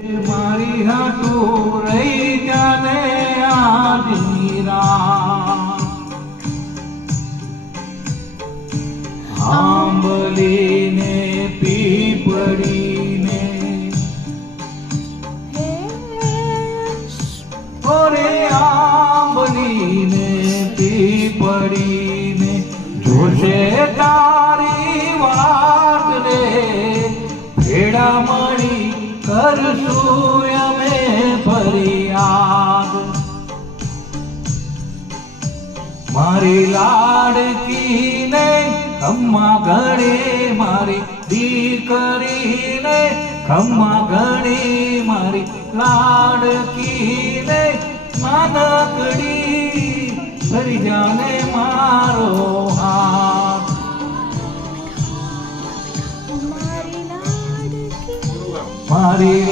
મારી હાટું રહી જાને આજની રાત, આંબલીને પીપળીને ઓરે આંબલીને પીપળીને જોશે તારી વાત રે, ભેડા મળી કરશું અમે ફરિયાદ. મારી લાડકીને ખમ્મા ગણે, મારી દીકરીને ખમ્મા ગણે, મારી લાડકીને નાનકડી ફરી જાને મારો હાથ. મારી